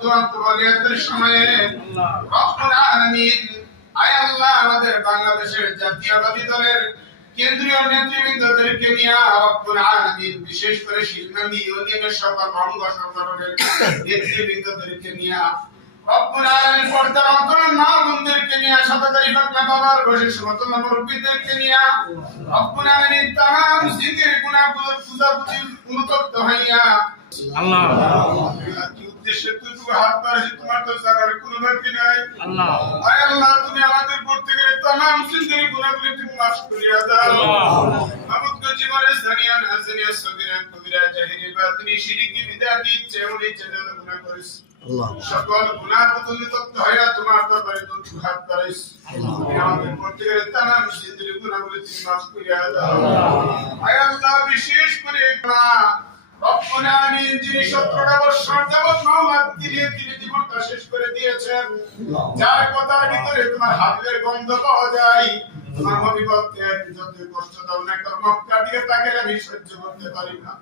দোয়া কবুলিয়াতের সময়ে রব্বুল আলামিন আয় আল্লাহ আমাদের বাংলাদেশের জাতীয়তাবাদী দলের কেন্দ্রীয় নেতৃবৃন্দদেরকে নিয়ে রব্বুল আলামিন বিশেষ করে শিলমান্দি ইউনিয়নের সকল অঙ্গ সংগঠনের নেতৃবৃন্দদেরকে নিয়ে রব্বুল আলামিন পর্দার অন্তরাল মা বোনদেরকে নিয়ে শতধারী ফাতেমা বাবার বসে সমতল মুরব্বীদেরকে নিয়ে রব্বুল আলামিন तमाम জিকির গুনাহগুলো পূজাপুজির অনুতপ্ত হইয়া আল্লাহ কি উদ্দেশ্যে তুই হাত বাড়াইছিস তোমার তো জানার কোনো বাকি নাই আল্লাহ আয় আল্লাহ তুমি আমাদের প্রত্যেকের तमाम জিকির গুনাহগুলো তুমি মাফ করিয়া দাও মাবুদ জীবনের জানিয়া না জানিয়া সগীরা কবিরা জাহিরি বাতিনি শিরকি বিদাতি চেউলি চেদল গুনাহ করিস আল্লাহ সকল গুনাহ পতলিতপ্ত হইয়া তোমার দরবারে দুই হাত বাড়াইস তুমি আমাদের প্রত্যেকের तमाम জিকির গুনাহগুলো তুমি মাফ করিয়া দাও আয় আল্লাহ বিশেষ করে রব্বুল আলামিন যিনি 17টা বছর যাবত মাওলাদ দিয়ে তিনি জীবনটা শেষ করে দিয়েছেন যার কথার ভিতরে তোমার হাতের গন্ধ পাওয়া যায় তোমার মবিবতকে যত কষ্ট দাও না কর্ম কাটিয়ে তাকে আমি সহ্য করতে পারি না